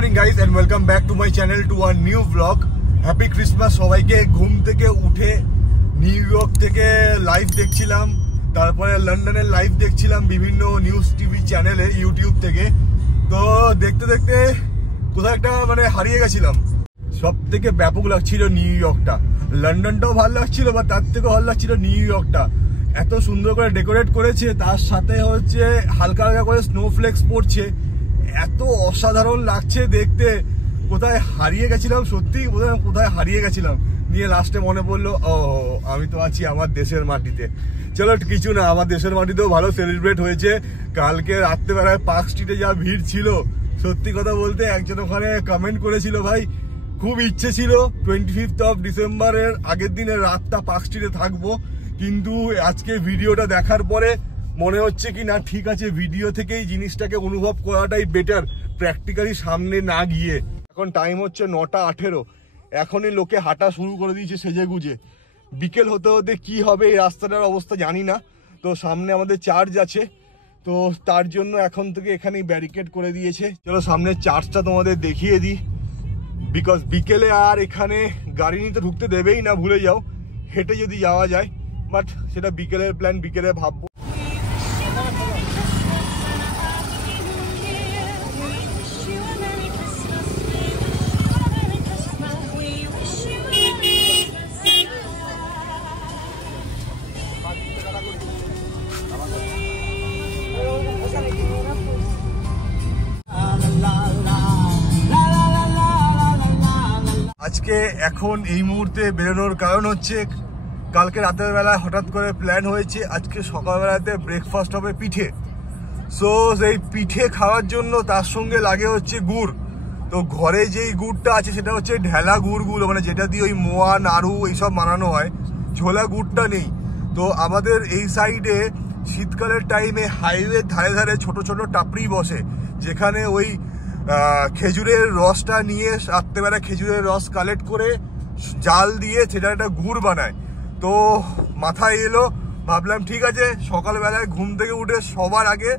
Morning guys and welcome back to my channel to a new blog. Happy Christmas সবাইকে। ঘুম থেকে উঠে new York থেকে live দেখছিলাম, তারপরে লন্ডনের লাইভ দেখছিলাম বিভিন্ন নিউজ টিভি চ্যানেলে ইউটিউব থেকে। তো দেখতে দেখতে কোথাও একটা হারিয়ে গেছিলাম। সব থেকে ব্যাপক লাগছিল নিউ ইয়র্কটা। লন্ডনটাও ভালো লাগছিল, বা তার থেকে ভালো লাগছিল নিউ ইয়র্কটা। এত সুন্দর করে ডেকোরেট করেছে, তার সাথে হচ্ছে হালকা হালকা করে স্নোফ্লেক্স পড়ছে, এত অসাধারণ লাগছে দেখতে। কোথায় হারিয়ে গেছিলাম, সত্যি কোথায় হারিয়ে গেছিলাম। নিয়ে লাস্টে মনে পড়লো, ও আমি তো আছি আমার দেশের মাটিতে। চলো কিছু না, আমার দেশের মাটিতেও ভালো সেলিব্রেট হয়েছে। কালকে রাত্রেবেলায় পার্ক স্ট্রিটে যা ভিড় ছিল, সত্যি কথা বলতে একজন ওখানে কমেন্ট করেছিল, ভাই খুব ইচ্ছে ছিল 25 ডিসেম্বরের আগের দিনের রাতটা পার্ক স্ট্রিটে থাকবো, কিন্তু আজকে ভিডিওটা দেখার পরে মনে হচ্ছে কি না, ঠিক আছে ভিডিও থেকেই জিনিসটাকে অনুভব করাটাই বেটার, প্র্যাকটিক্যালি সামনে না গিয়ে। এখন টাইম হচ্ছে 9:18, এখনই লোকে হাঁটা শুরু করে দিয়েছে সেজে গুজে। বিকেল হতে হতে কি হবে এই রাস্তাটার অবস্থা জানি না। তো সামনে আমাদের চার্চ আছে, তো তার জন্য এখন থেকে এখানেই ব্যারিকেড করে দিয়েছে। চলো সামনের চার্চটা তোমাদের দেখিয়ে দিই, বিকজ বিকেলে আর এখানে গাড়ি নিতে ঢুকতে দেবেই না, ভুলে যাও। হেঁটে যদি যাওয়া যায়, বাট সেটা বিকেলের প্ল্যান, বিকেলে ভাববো। আজকে এখন এই মুহূর্তে বেরোনোর কারণ হচ্ছে, কালকে রাতের বেলায় হঠাৎ করে প্ল্যান হয়েছে আজকে সকালবেলাতে ব্রেকফাস্ট হবে পিঠে। সো সেই পিঠে খাওয়ার জন্য তার সঙ্গে লাগে হচ্ছে গুড়। তো ঘরে যেই গুড়টা আছে সেটা হচ্ছে ঢেলা গুড়গুলো, যেটা দিয়ে ওই মোয়া নাড়ু এইসব বানানো হয়, ঝোলা গুড়টা নেই। তো আমাদের এই সাইডে শীতকালের টাইমে হাইওয়ের ধারে ধারে ছোট ছোট টাপড়ি বসে, যেখানে ওই খেজুরের রসটা নিয়ে রাত্রেবেলা খেজুরের রস কালেক্ট করে জাল দিয়ে সেটা একটা গুড় বানায়। তো মাথায় এলো, ভাবলাম ঠিক আছে সকালবেলায় ঘুম থেকে উঠে সবার আগে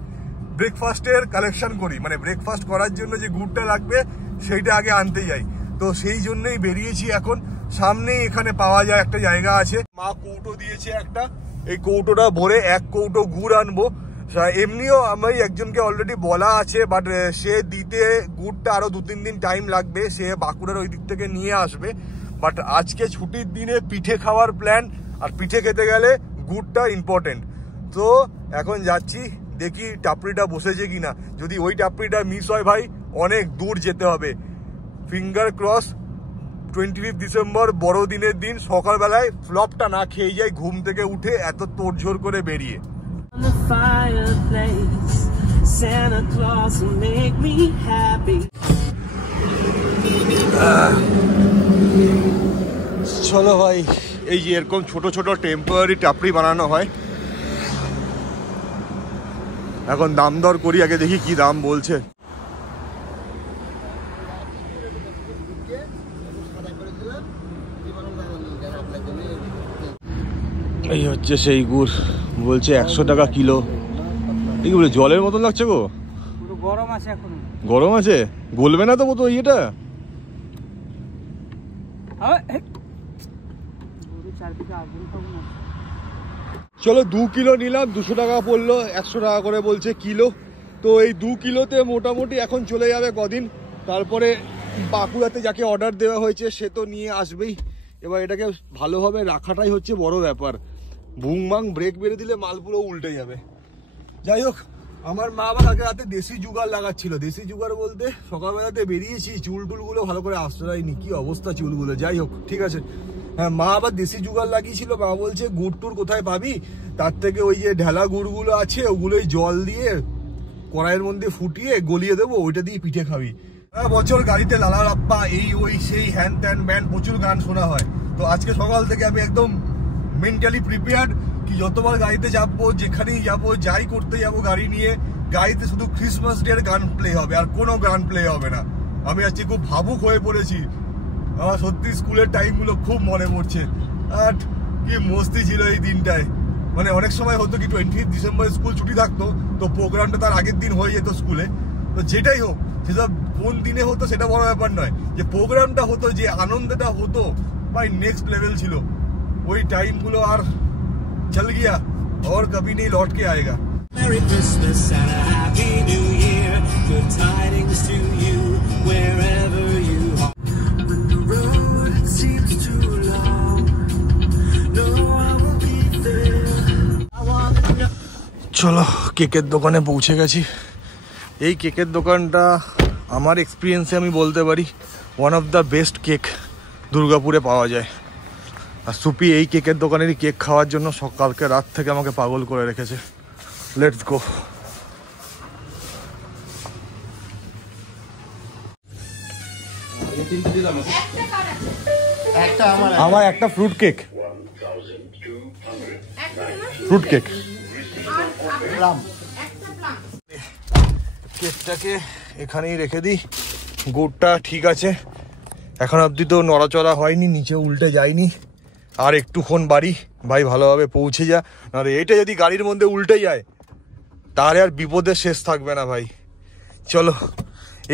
ব্রেকফাস্টের কালেকশন করি, ব্রেকফাস্ট করার জন্য যে গুড়টা লাগবে সেইটা আগে আনতে যাই। তো সেই জন্যই বেরিয়েছি এখন। সামনেই এখানে পাওয়া যায় একটা জায়গা আছে, মা কৌটো দিয়েছে একটা, এই কৌটোটা ভরে 1 কৌটো গুড় আনবো। এমনিও আমি একজনকে অলরেডি বলা আছে, বাট সে দিতে গুড়টা আরো 2-3 দিন টাইম লাগবে, সে বাঁকুড়ার ওই দিক থেকে নিয়ে আসবে। বাট আজকে ছুটির দিনে পিঠে খাওয়ার প্ল্যান, আর পিঠে খেতে গেলে গুড়টা ইম্পর্টেন্ট। তো এখন যাচ্ছি, দেখি টাপড়িটা বসেছে কিনা। যদি ওই টাপড়িটা মিস হয় ভাই, অনেক দূর যেতে হবে। ফিঙ্গার ক্রস 25 ডিসেম্বর বড়দিনের দিন সকালবেলায় ফ্লপটা না খেয়ে যাই ঘুম থেকে উঠে এত তোড়ঝোড় করে বেরিয়ে। চলো ভাই, এই যে এরকম ছোট ছোট টেম্পোরারি টাপড়ি বানানো হয়। এখন দাম দর করি, আগে দেখি কি দাম বলছে। এই হচ্ছে সেই গুড়, বলছে 100 টাকা কিলো। এই বলে জলের মতন লাগছে গো, গরম আছে এখন। গরম আছে, গলবে না তো মতো ইয়েটা। চলো 2 কিলো নিলাম, 200 টাকা পড়লো, 100 টাকা করে বলছে কিলো। তো এই 2 কিলোতে মোটামুটি এখন চলে যাবে কদিন। তারপরে বাঁকুড়াতে যাকে অর্ডার দেওয়া হয়েছে সে তো নিয়ে আসবেই। এবার এটাকে ভালোভাবে রাখাটাই হচ্ছে বড় ব্যাপার। বুংবাং ব্রেক বেড়ে দিলে মাল পুরো উল্টে যাবে। যাই হোক, আমার মা আবার আগে রাতে দেশি জুগার লাগাচ্ছিল। দেশি জুগার বলতে সকালবেলাতে বেরিয়েছি, চুল টুলগুলো ভালো করে আশ্রয়নি, কি অবস্থা চুলগুলো। যাই হোক ঠিক আছে, হ্যাঁ মা আবার দেশি জুগার লাগিয়েছিল। মা বলছে গুড় টুর কোথায় পাবি, তার থেকে ওই যে ঢেলা গুড়গুলো আছে ওগুলোই জল দিয়ে কড়াইয়ের মধ্যে ফুটিয়ে গলিয়ে দেবো, ওইটা দিয়ে পিঠে খাবি। বছর গাড়িতে লালা রাপ্পা এই ওই সেই হ্যান ত্যান ব্যান্ড প্রচুর গান শোনা হয়। তো আজকে সকাল থেকে আমি একদম মেন্টালি প্রিপেয়ার্ড কি যতবার গাড়িতে যাবো, যেখানেই যাবো, যাই করতে যাবো গাড়ি নিয়ে, গাড়িতে শুধু ক্রিসমাস ডে এর গান প্লে হবে, আর কোনো গান প্লে হবে না। আমি আজকে খুব ভাবুক হয়ে পড়েছি। আমার সত্যি স্কুলের টাইমগুলো খুব মনে পড়ছে, আর কি মস্তি ছিল এই দিনটায়। অনেক সময় হতো কি 25 ডিসেম্বর স্কুল ছুটি থাকতো, তো প্রোগ্রামটা তার আগের দিন হয়ে যেত স্কুলে। তো যেটাই হোক, সেসব কোন দিনে হতো সেটা বড় ব্যাপার নয়, যে প্রোগ্রামটা হতো, যে আনন্দটা হতো ভাই নেক্সট লেভেল ছিল। ওই টাইমগুলো আর চল গিয়া और कभी नहीं लौट के आएगा। Merry Christmas and a Happy New Year. Good tidings to you wherever you are. When the road seems too long, no, I will be there. I want to know. চলো কেকের দোকানে পৌঁছে গেছি। এই কেকের দোকানটা আমার এক্সপিরিয়েন্সে আমি বলতে পারি one of the best cake দুর্গাপুরে পাওয়া যায়। আর সুপি এই কেকের দোকানেরই কেক খাওয়ার জন্য সকালকে রাত থেকে আমাকে পাগল করে রেখেছে। Let's go. আমার একটা ফ্রুট কেক, ফ্রুট কেক। কেকটাকে এখানেই রেখে দিই। গুড়টা ঠিক আছে, এখন অবধি তো নড়াচড়া হয়নি, নিচে উল্টে যায়নি। আর একটুক্ষণ বাড়ি ভাই ভালোভাবে পৌঁছে যা, নাহলে এইটা যদি গাড়ির মধ্যে উল্টে যায় তাহলে আর বিপদের শেষ থাকবে না ভাই। চলো,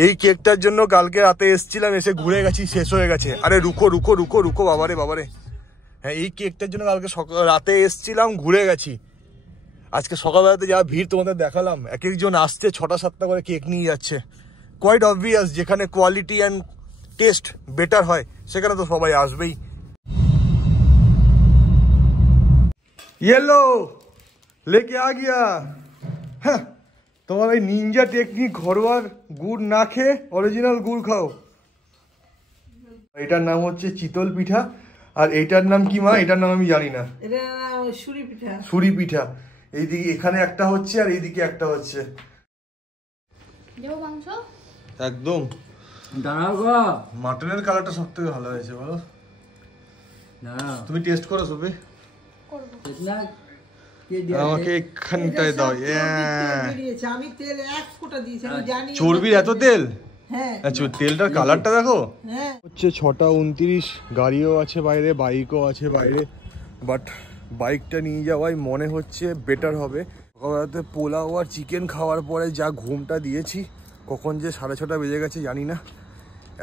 এই কেকটার জন্য কালকে রাতে এসছিলাম, এসে ঘুরে গেছি, শেষ হয়ে গেছে। আরে রুকো রুকো রুকো রুকো, বাবারে বাবারে। হ্যাঁ, এই কেকটার জন্য কালকে রাতে এসছিলাম, ঘুরে গেছি। আজকে সকালবেলাতে যা ভিড় তোমাদের দেখালাম, এক একজন আসছে 6টা-7টা করে কেক নিয়ে যাচ্ছে। কোয়াইট অবভিয়াস, যেখানে কোয়ালিটি অ্যান্ড টেস্ট বেটার হয় সেখানে তো সবাই আসবেই। येलो लेके आ गया। হ্যাঁ, তোমার এই নিনজা টেকনিক, ঘরোয়ার গুড় না খেয়ে অরিজিনাল গুড় খাও। এটার নাম হচ্ছে চিতল পিঠা, আর এইটার নাম কি মা? এটার নাম আমি জানি না। এটা সুরি পিঠা। সুরি পিঠা। এইদিকে এখানে একটা হচ্ছে আর এইদিকে একটা হচ্ছে। একদম মাটনের কালারটা সব থেকে ভালো হয়েছে বলো। তুমি টেস্ট করো সুপি, আমাকে এখানটায় দাও। আমি তেল এক ফোঁটা দিয়েছি, আমি জানি চর্বির এত তেল। হ্যাঁ, তেলটার কালারটা দেখো। হচ্ছে 6:29, গাড়িও আছে বাইরে, বাইকও আছে বাইরে, বাট বাইকটা নিয়ে যাওয়াই মনে হচ্ছে বেটার হবে। সকালবেলাতে পোলাও আর চিকেন খাওয়ার পরে যা ঘুমটা দিয়েছি, কখন যে 6:30 বেজে গেছে জানি না।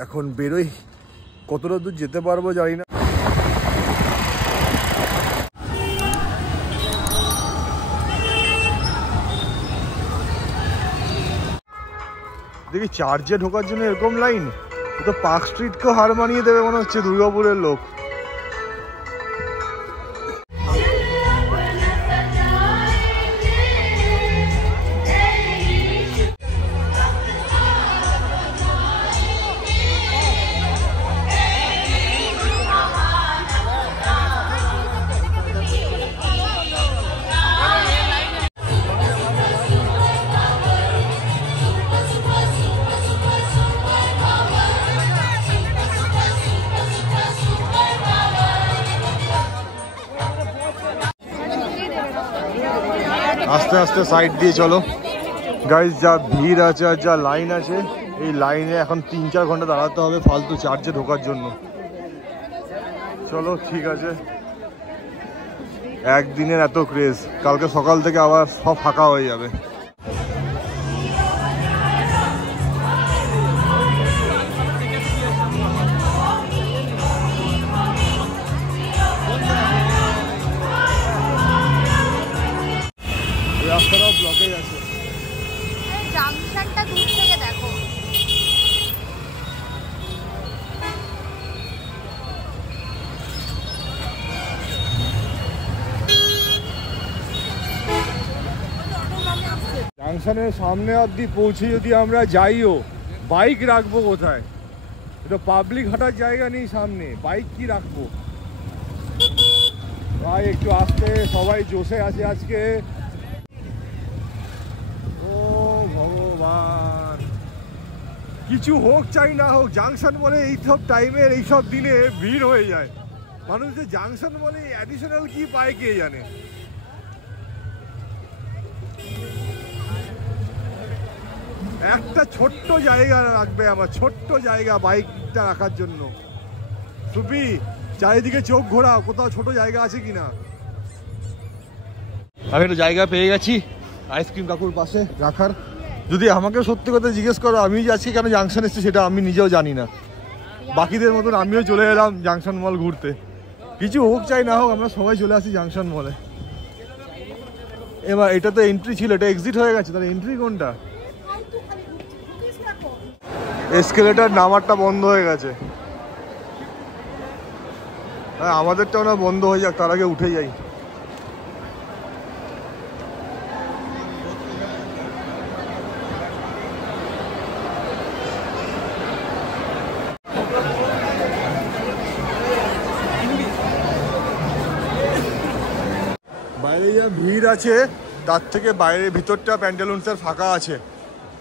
এখন বেরোই, কতটা দূর যেতে পারবো জানি না। দেখি চার্জে ঢোকার জন্য এরকম লাইন, তো পার্ক স্ট্রিটকেও হার মানিয়ে দেবে মনে হচ্ছে দুর্গাপুরের লোক। আস্তে আস্তে সাইড দিয়ে চলো গাইস, যা ভিড় আছে আর যা লাইন আছে, এই লাইনে এখন 3-4 ঘন্টা দাঁড়াতে হবে ফালতু চার্জে ঢোকার জন্য। চলো ঠিক আছে, একদিনের এত ক্রেজ, কালকে সকাল থেকে আবার সব ফাঁকা হয়ে যাবে। রাস্তাটাও ব্লকেজ আছে। জাংশনটা দূর থেকে দেখো। জাংশনের সামনে অবধি পৌঁছে যদি আমরা যাইও, বাইক রাখবো কোথায়? এটা পাবলিক হাঁটার জায়গা নেই সামনে, বাইক কি রাখবো ভাই? একটু আসতে, সবাই জোশে আছে আজকে। ও ভগবান, কিছু হোক চাই না হোক, জাংশন বলে এইসব টাইমের এইসব দিনে ভিড় হয়ে যায়। মানুষ যে জাংশন বলে অ্যাডিশনাল কি পায় কে জানে। একটা ছোট্ট জায়গা রাখবে আমার, ছোট্ট জায়গা বাইকটা রাখার জন্য। সুপি চারিদিকে চোখ ঘোরাও, কোথাও ছোট জায়গা আছে কিনা। আমি একটা জায়গা পেয়ে গেছি আইসক্রিম কাকুর পাশে রাখার। যদি আমাকে সত্যি কথা জিজ্ঞেস করো, আমি যে আজকে কেন জাংশন এসেছি সেটা আমি নিজেও জানি না। বাকিদের মতন আমিও চলে এলাম জাংশন মল ঘুরতে। কিছু হোক চাই না হোক, আমরা সবাই চলে আসি জাংশন মলে। এবার এটা তো এন্ট্রি ছিল, এটা এক্সিট হয়ে গেছে, তাহলে এন্ট্রি কোনটা? এসকেলেটার নামারটা বন্ধ হয়ে গেছে। হ্যাঁ, আমাদেরটাও না বন্ধ হয়ে যাক, তার আগে উঠে যাই। বাইরে যা ভিড় আছে তার থেকে বাইরের ভিতরটা প্যান্টালুন্সের ফাঁকা আছে।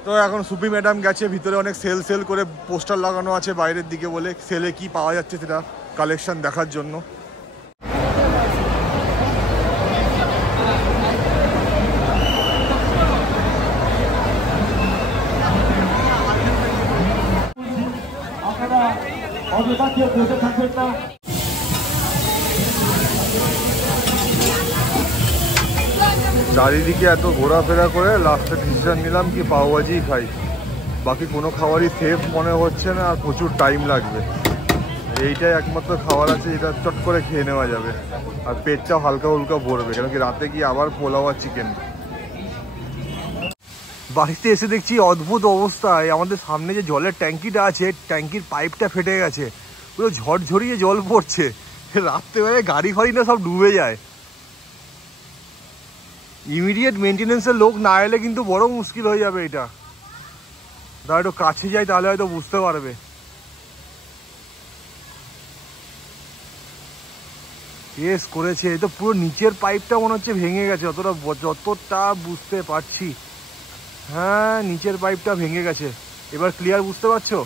তো এখন সুপি ম্যাডাম গেছে ভিতরে, অনেক সেল করে পোস্টার লাগানো আছে বাইরের দিকে, বলে সেলে কি পাওয়া যাচ্ছে সেটা কালেকশন দেখার জন্য। চারিদিকে এত ঘোরাফেরা করে লাস্টে ডিসিশন নিলাম কি পাওভাজি খাই। বাকি কোনো খাবারই সেফ মনে হচ্ছে না, আর প্রচুর টাইম লাগবে। এইটাই একমাত্র খাবার আছে যেটা চট করে খেয়ে নেওয়া যাবে, আর পেটটাও হালকা হুলকা ভরবে, কেন কি রাতে গিয়ে আবার পোলাও আর চিকেন। বাড়িতে এসে দেখছি অদ্ভুত অবস্থায়, আমাদের সামনে যে জলের ট্যাঙ্কিটা আছে, ট্যাঙ্কির পাইপটা ফেটে গেছে, পুরো ঝড়ঝরিয়ে জল পড়ছে। রাত্রেবেলায় গাড়ি ফাড়ি না সব ডুবে যায়। ইমিডিয়েট মেনটেনেন্সের লোক না এলে কিন্তু বড় মুশকিল হয়ে যাবে এটা। দাঁড়া একটু কাছে যাই, তাহলে হয়তো বুঝতে পারবে। কেস করেছে, এই তো পুরো নিচের পাইপটা মনে হচ্ছে ভেঙে গেছে, যতটা বুঝতে পারছি। হ্যাঁ, নিচের পাইপটা ভেঙে গেছে। এবার ক্লিয়ার বুঝতে পারছো?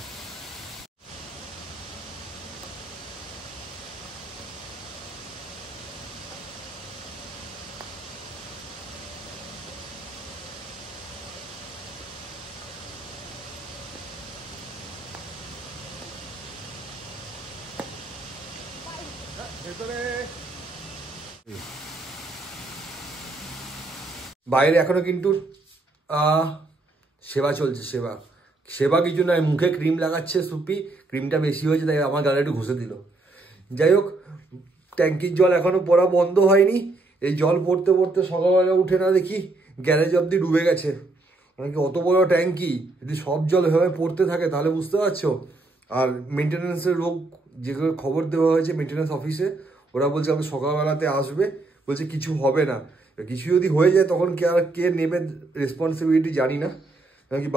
বাইরে এখনো কিন্তু সেবা চলছে। সেবা কিছু নয়, মুখে ক্রিম লাগাচ্ছে সুপি, ক্রিমটা বেশি হয়েছে তাই আমার গালে একটু ঘষে দিল। যাই হোক, ট্যাঙ্কির জল এখনো পড়া বন্ধ হয়নি। এই জল পড়তে পড়তে সকালবেলা উঠে না দেখি গ্যারেজ অব্দি ডুবে গেছে। মানে কি, অত বড় ট্যাঙ্কি যদি সব জল এভাবে পড়তে থাকে তাহলে বুঝতে পারছো। আর মেনটেন্যান্সের লোক যেগুলো খবর দেওয়া হয়েছে মেনটেন্যান্স অফিসে, ওরা বলছে আমি সকালবেলাতে আসবে, বলছে কিছু হবে না। কিছু যদি হয়ে যায় তখন কে নেবে রেসপন্সিবিলিটি জানি না। কারণ কি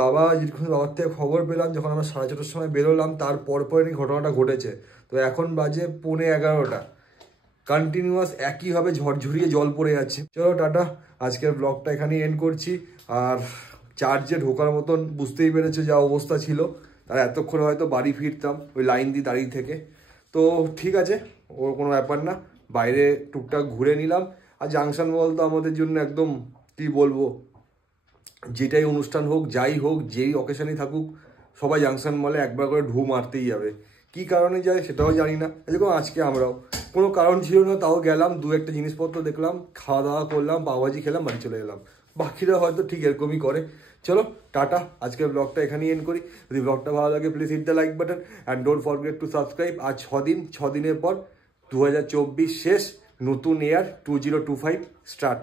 যখন বাবার থেকে খবর পেলাম, যখন আমরা 4:30টার সময় বেরোলাম, তার পরপরই ঘটনাটা ঘটেছে। তো এখন বাজে 11:15, কন্টিনিউয়াস একইভাবে ঝড়ঝরিয়ে জল পড়ে যাচ্ছে। চলো টাটা, আজকের ব্লগটা এখানেই এন্ড করছি। আর চার্জে ঢোকার মতন বুঝতেই পেরেছো যা অবস্থা ছিল, তার এতক্ষণে হয়তো বাড়ি ফিরতাম ওই লাইন দিয়ে দাঁড়িয়ে থেকে। তো ঠিক আছে, ওর কোনো ব্যাপার না, বাইরে টুকটাক ঘুরে নিলাম। আর জাংশন মল তো আমাদের জন্য একদম কি বলবো, যেটাই অনুষ্ঠান হোক, যাই হোক, যেই অকেশনেই থাকুক, সবাই জাংশন মলে একবার করে ঢু মারতেই যাবে। কি কারণে যায় সেটাও জানি না, এরকম আজকে আমরাও কোনো কারণ ছিল না, তাও গেলাম, দু একটা জিনিসপত্র দেখলাম, খাওয়া দাওয়া করলাম, পাওভাজি খেলাম, বাড়ি চলে এলাম। বাকিরা হয়তো ঠিক এরকমই করে। চলো টাটা, আজকের ব্লগটা এখানেই এন্ড করি। যদি ব্লগটা ভালো লাগে please hit the like button and don't forget to subscribe. আর 6 দিনের পর 2024 শেষ, নতুন ইয়ার 2025 স্টার্ট।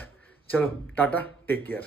চলো টাটা, টেক কেয়ার।